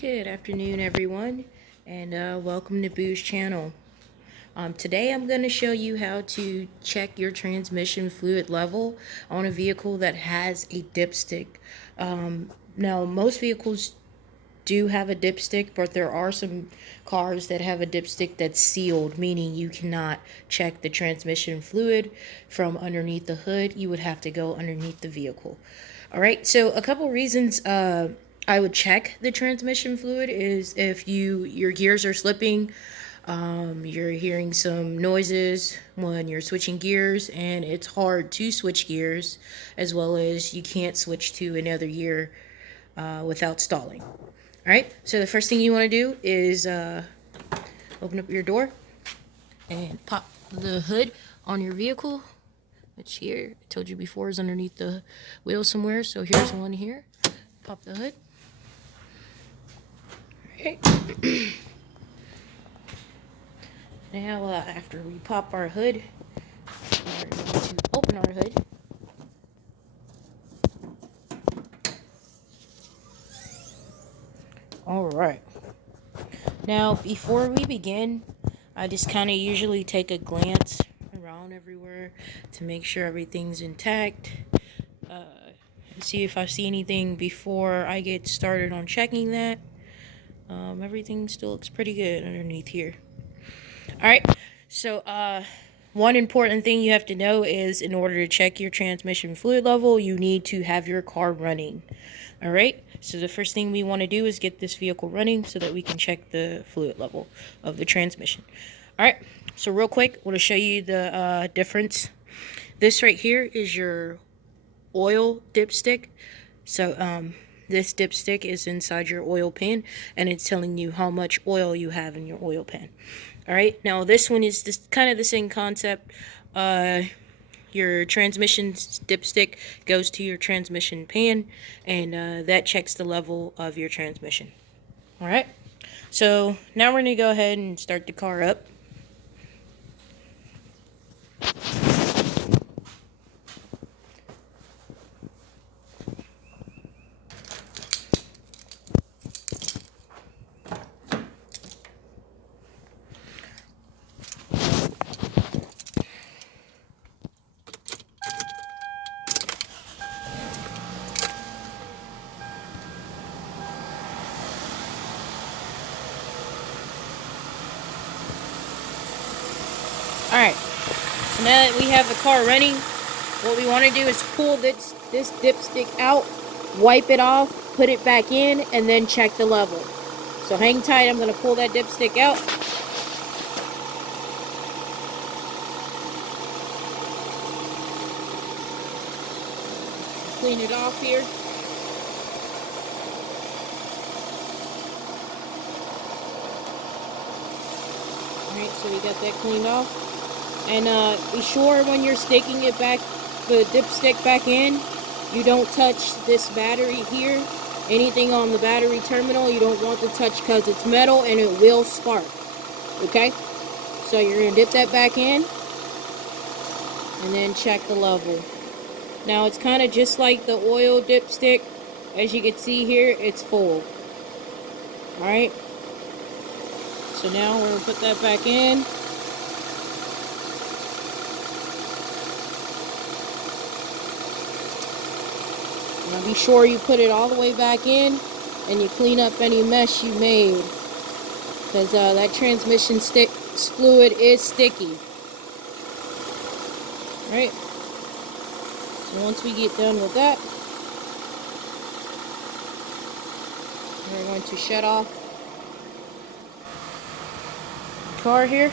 Good afternoon, everyone, and welcome to Boo's channel. Today I'm going to show you how to check your transmission fluid level on a vehicle that has a dipstick. Now, most vehicles do have a dipstick, but there are some cars that have a dipstick that's sealed, meaning you cannot check the transmission fluid from underneath the hood. You would have to go underneath the vehicle. All right, so a couple reasons I would check the transmission fluid is if your gears are slipping, you're hearing some noises when you're switching gears, and it's hard to switch gears, as well as you can't switch to another gear without stalling. All right, so the first thing you want to do is open up your door and pop the hood on your vehicle, which here, I told you before, is underneath the wheel somewhere. So here's one here. Pop the hood. Okay. Now, after we pop our hood, we're going to open our hood. All right. Now, before we begin, I just kind of usually take a glance around everywhere to make sure everything's intact. See if I see anything before I get started on checking that. Everything still looks pretty good underneath here. All right, so one important thing you have to know is in order to check your transmission fluid level, you need to have your car running. All right, so the first thing we want to do is get this vehicle running so that we can check the fluid level of the transmission. All right, so real quick, I want to show you the difference. This right here is your oil dipstick. So this dipstick is inside your oil pan, and it's telling you how much oil you have in your oil pan. All right, now this one is kind of the same concept. Your transmission dipstick goes to your transmission pan, and that checks the level of your transmission. All right, so now we're going to go ahead and start the car up. All right, so now that we have the car running, what we want to do is pull this dipstick out, wipe it off, put it back in, and then check the level. So hang tight, I'm going to pull that dipstick out. Clean it off here. Alright, so we got that cleaned off. And be sure when you're sticking it back, the dipstick back in, you don't touch this battery here. Anything on the battery terminal you don't want to touch because it's metal and it will spark. Okay? So you're going to dip that back in and then check the level. Now it's kind of just like the oil dipstick. As you can see here, it's full. Alright? So now we're going to put that back in. Now be sure you put it all the way back in and you clean up any mess you made, because that transmission fluid is sticky. Right? So once we get done with that, we're going to shut off the car here.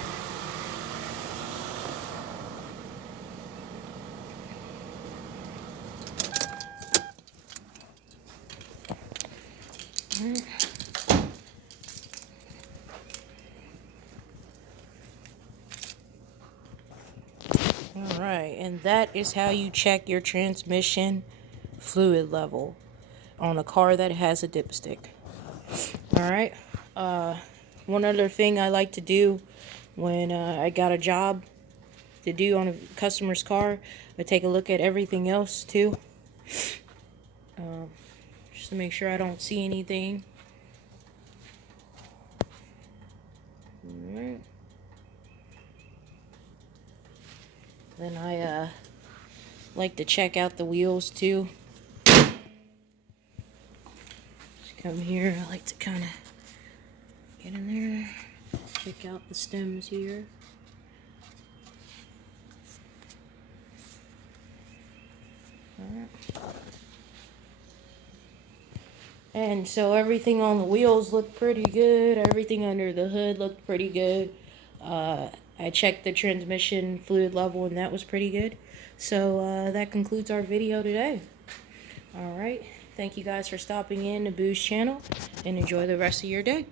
Alright, and that is how you check your transmission fluid level on a car that has a dipstick. Alright, one other thing I like to do when I got a job to do on a customer's car, I take a look at everything else too, just to make sure I don't see anything Alright. Then I like to check out the wheels too. Just come here, I like to kind of get in there, check out the stems here. Alright. And so everything on the wheels looked pretty good. Everything under the hood looked pretty good. I checked the transmission fluid level and that was pretty good. So that concludes our video today. Alright. Thank you guys for stopping in to Boo's channel and enjoy the rest of your day.